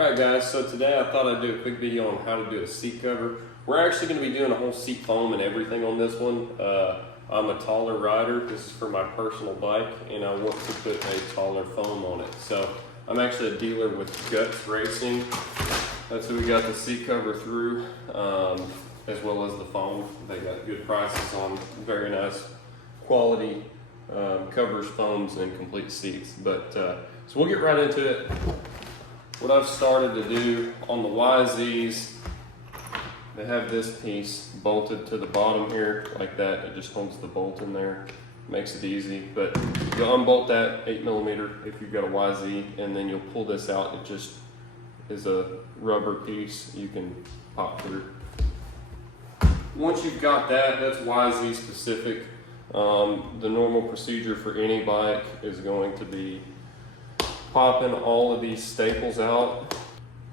Alright guys, so today I thought I'd do a quick video on how to do a seat cover. We're actually going to be doing a whole seat foam and everything on this one. I'm a taller rider. This is for my personal bike and I want to put a taller foam on it. So I'm actually a dealer with Guts Racing. That's who we got the seat cover through, as well as the foam. They got good prices on very nice quality covers, foams, and complete seats. But so we'll get right into it. What I've started to do on the Yz's, they have this piece bolted to the bottom here like that. It just holds the bolt in there, makes it easy. But you'll unbolt that 8mm if you've got a Yz, and then you'll pull this out. It just is a rubber piece you can pop through. Once you've got that, that's Yz specific. The normal procedure for any bike is going to be popping all of these staples out.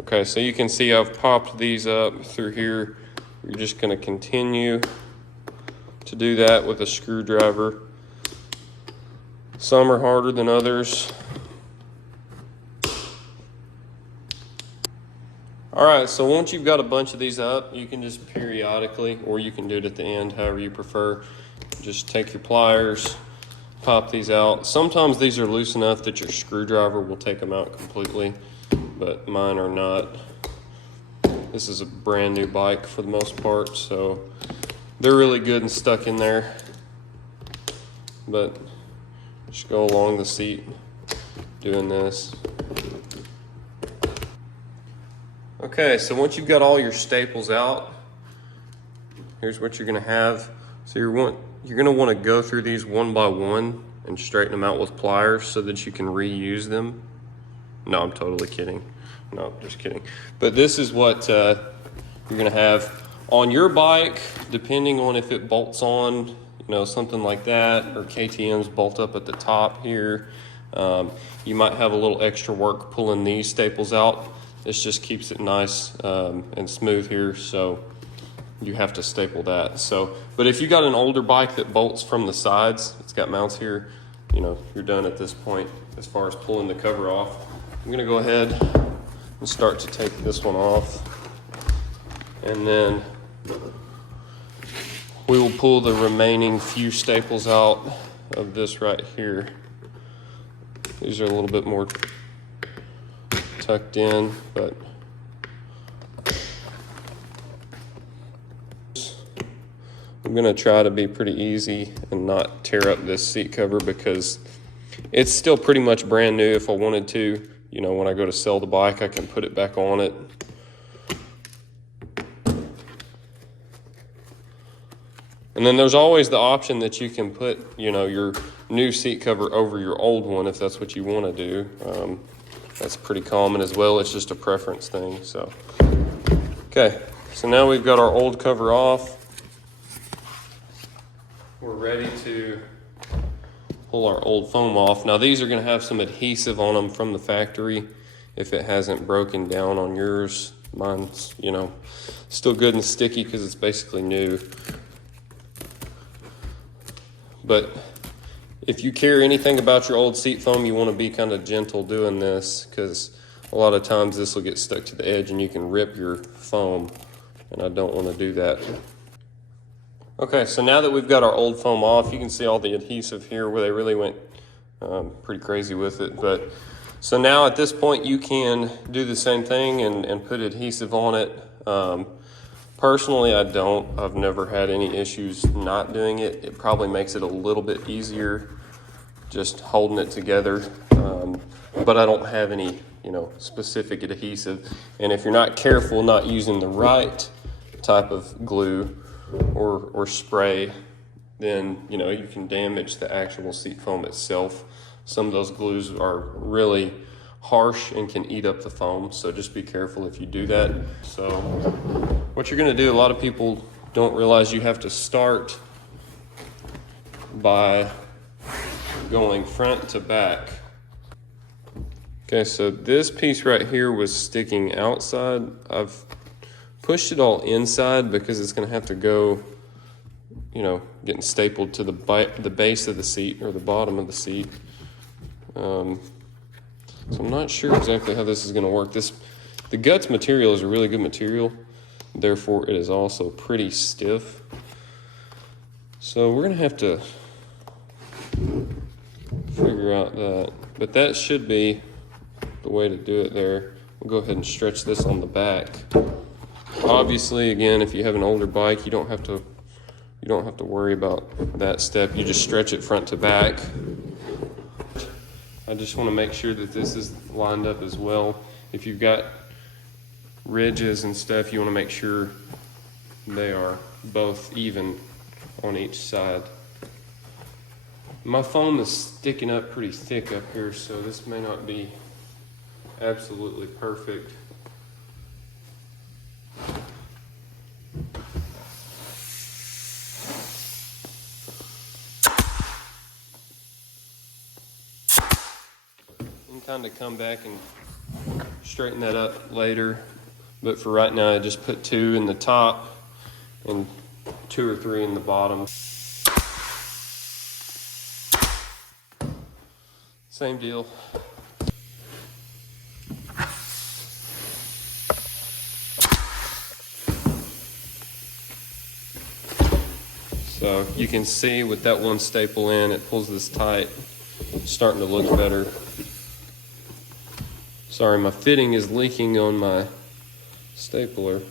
Okay, so you can see I've popped these up through here. You're just going to continue to do that with a screwdriver. Some are harder than others. Alright, so once you've got a bunch of these up, you can just periodically, or you can do it at the end, however you prefer. Just take your pliers, pop these out. Sometimes these are loose enough that your screwdriver will take them out completely, but mine are not. This is a brand new bike for the most part, so they're really good and stuck in there. But just go along the seat doing this. Okay, so once you've got all your staples out, here's what you're gonna have. So you're gonna wanna go through these one by one and straighten them out with pliers so that you can reuse them. No, I'm totally kidding. No, just kidding. But this is what you're gonna have on your bike, depending on if it bolts on, something like that, or KTM's bolt up at the top here. You might have a little extra work pulling these staples out. This just keeps it nice and smooth here, so you have to staple that. But if you got an older bike that bolts from the sides, it's got mounts here, you're done at this point as far as pulling the cover off. I'm gonna go ahead and start to take this one off, and then we will pull the remaining few staples out of this right here. These are a little bit more tucked in, but I'm gonna try to be pretty easy and not tear up this seat cover because it's still pretty much brand new. If I wanted to, when I go to sell the bike, I can put it back on it. And then there's always the option that you can put, your new seat cover over your old one if that's what you want to do. That's pretty common as well. It's just a preference thing. So, okay, so now we've got our old cover off. We're ready to pull our old foam off. Now these are going to have some adhesive on them from the factory if it hasn't broken down on yours. Mine's, still good and sticky because it's basically new. But if you care anything about your old seat foam, you want to be kind of gentle doing this because a lot of times this will get stuck to the edge and you can rip your foam, and I don't want to do that. Okay, so now that we've got our old foam off, you can see all the adhesive here where they really went pretty crazy with it. But so now at this point you can do the same thing and put adhesive on it. Personally, I don't. I've never had any issues not doing it. It probably makes it a little bit easier just holding it together. But I don't have any, specific adhesive. And if you're not careful, not using the right type of glue or spray, then, you can damage the actual seat foam itself. Some of those glues are really harsh and can eat up the foam, so just be careful if you do that. So what you're going to do, a lot of people don't realize you have to start by going front to back. Okay, so this piece right here was sticking outside. I've pushed it all inside because it's going to have to go, getting stapled to the base of the seat or the bottom of the seat. So I'm not sure exactly how this is going to work. This The guts material is a really good material, therefore it is also pretty stiff. So we're gonna have to figure out that, but that should be the way to do it there. We'll go ahead and stretch this on the back. Obviously, again, if you have an older bike, you don't have to worry about that step. You just stretch it front to back. I just want to make sure that this is lined up as well. If you've got ridges and stuff, you want to make sure they are both even on each side. My foam is sticking up pretty thick up here, so this may not be absolutely perfect. You can kind of come back and straighten that up later, but for right now I just put 2 in the top and 2 or 3 in the bottom. Same deal. So you can see with that one staple in, it pulls this tight. It's starting to look better. Sorry, my fitting is leaking on my stapler.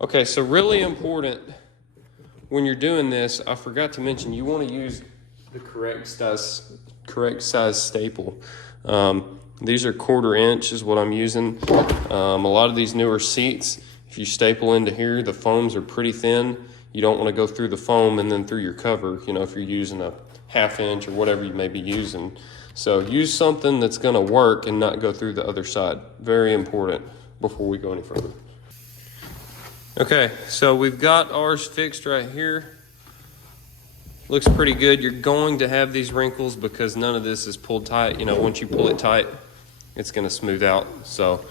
Okay, so really important when you're doing this, I forgot to mention, you want to use the correct size staple. These are 1/4 inch is what I'm using. A lot of these newer seats, if you staple into here, the foams are pretty thin. You don't want to go through the foam and then through your cover, you know, if you're using a 1/2 inch or whatever you may be using. So use something that's going to work and not go through the other side. Very important before we go any further. Okay, so we've got ours fixed right here. Looks pretty good. You're going to have these wrinkles because none of this is pulled tight. You know, once you pull it tight, it's going to smooth out. So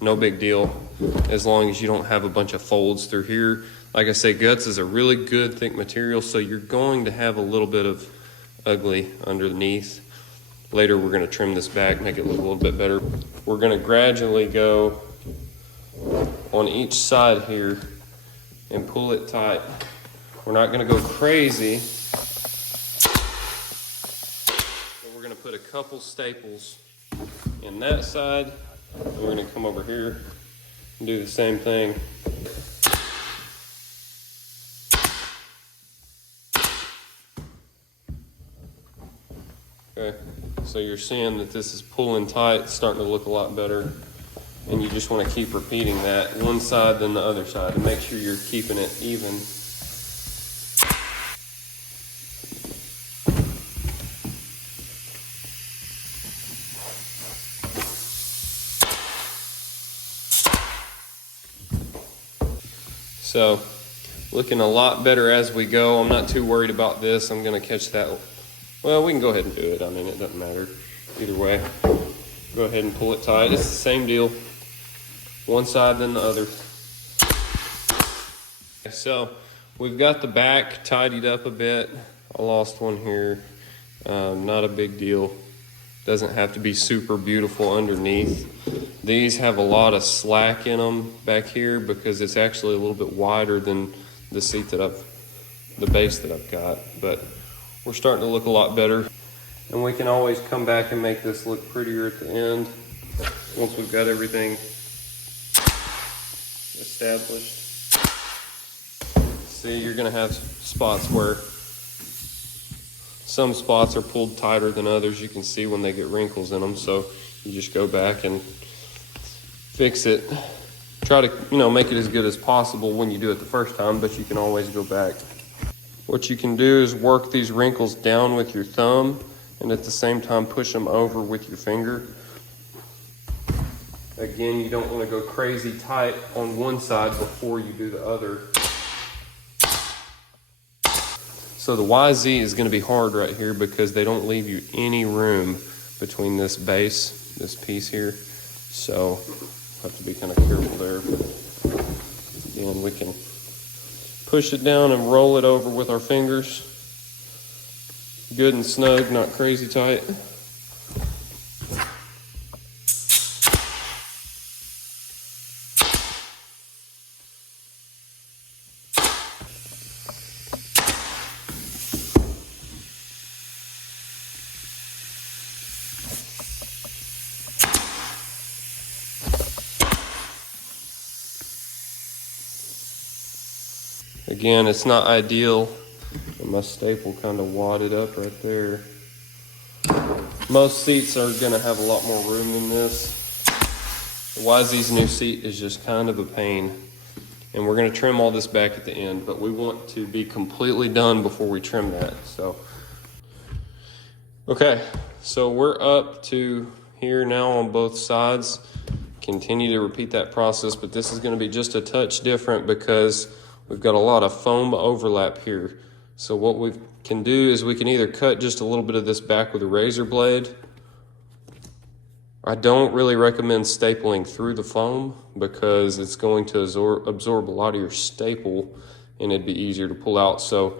no big deal as long as you don't have a bunch of folds through here. Like I say, guts is a really good thick material, so you're going to have a little bit of ugly underneath. Later we're going to trim this back, make it look a little bit better. We're going to gradually go on each side here and pull it tight. We're not going to go crazy, but we're going to put a couple staples in that side, and we're going to come over here and do the same thing. Okay, so you're seeing that this is pulling tight, it's starting to look a lot better. And you just want to keep repeating that, one side then the other side, and make sure you're keeping it even. So, looking a lot better as we go. I'm not too worried about this. I'm going to catch that. Well, we can go ahead and do it. I mean, it doesn't matter either way. Go ahead and pull it tight. It's the same deal. One side then the other. So we've got the back tidied up a bit. I lost one here. Not a big deal. Doesn't have to be super beautiful underneath. These have a lot of slack in them back here because it's actually a little bit wider than the seat that the base that I've got. But we're starting to look a lot better. And we can always come back and make this look prettier at the end once we've got everything established. See, you're going to have spots where some spots are pulled tighter than others. You can see when they get wrinkles in them, so you just go back and fix it. Try to, you know, make it as good as possible when you do it the first time, but you can always go back. What you can do is work these wrinkles down with your thumb and at the same time push them over with your finger. Again, you don't want to go crazy tight on one side before you do the other. So the YZ is going to be hard right here because they don't leave you any room between this base, this piece here. So Have to be kind of careful there. Again, we can push it down and roll it over with our fingers. Good and snug, not crazy tight. Again, it's not ideal. My staple kind of wadded up right there. Most seats are gonna have a lot more room than this. The Yz250 new seat is just kind of a pain. And we're gonna trim all this back at the end, but we want to be completely done before we trim that, so. Okay, so we're up to here now on both sides. Continue to repeat that process, but this is gonna be just a touch different because we've got a lot of foam overlap here. So what we can do is we can either cut just a little bit of this back with a razor blade. I don't really recommend stapling through the foam because it's going to absorb a lot of your staple and it'd be easier to pull out. So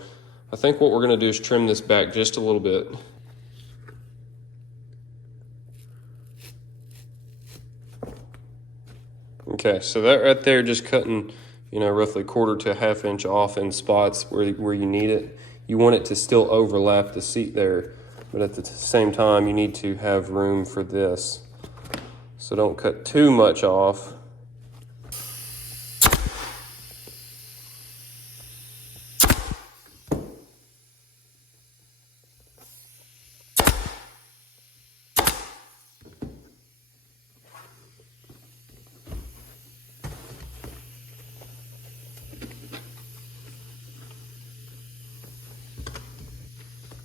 I think what we're gonna do is trim this back just a little bit. Okay, so that right there just cutting, you know, roughly 1/4 to 1/2 inch off in spots where you need it. You want it to still overlap the seat there, but at the same time, you need to have room for this. So don't cut too much off.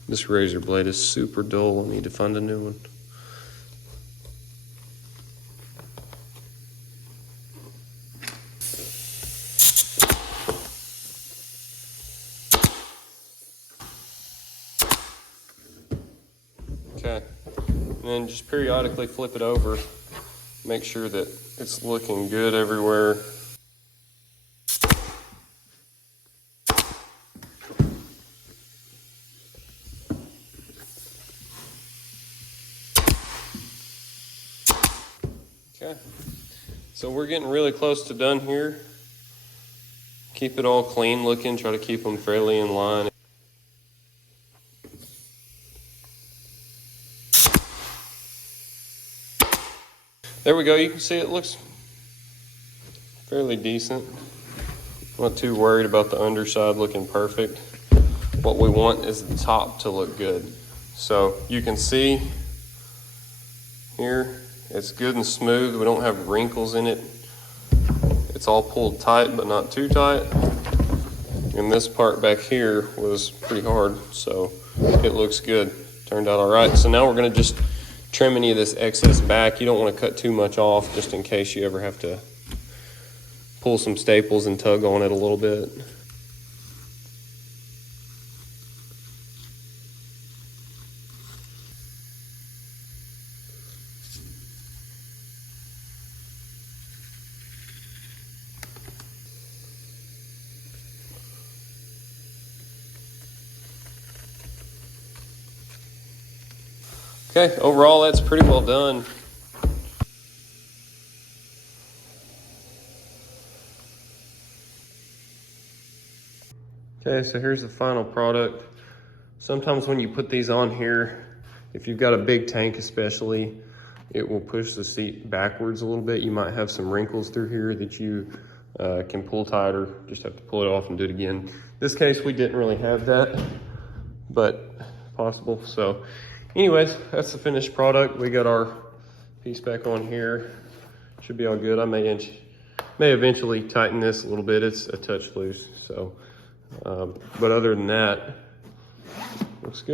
This razor blade is super dull. I need to find a new one. Okay, and then just periodically flip it over. Make sure that it's looking good everywhere. Okay, so we're getting really close to done here. Keep it all clean looking, try to keep them fairly in line. There we go, you can see it looks fairly decent. Not too worried about the underside looking perfect. What we want is the top to look good. So you can see here, it's good and smooth. We don't have wrinkles in it. It's all pulled tight, but not too tight. And this part back here was pretty hard, so it looks good. Turned out all right. So now we're gonna just trim any of this excess back. You don't wanna cut too much off just in case you ever have to pull some staples and tug on it a little bit. Okay, overall that's pretty well done. Okay, so here's the final product. Sometimes when you put these on here, if you've got a big tank especially, it will push the seat backwards a little bit. You might have some wrinkles through here that you can pull tighter. Just have to pull it off and do it again. In this case, we didn't really have that, but possible. So anyways, that's the finished product. We got our piece back on here. Should be all good. I may eventually tighten this a little bit. It's a touch loose, so. But other than that, looks good.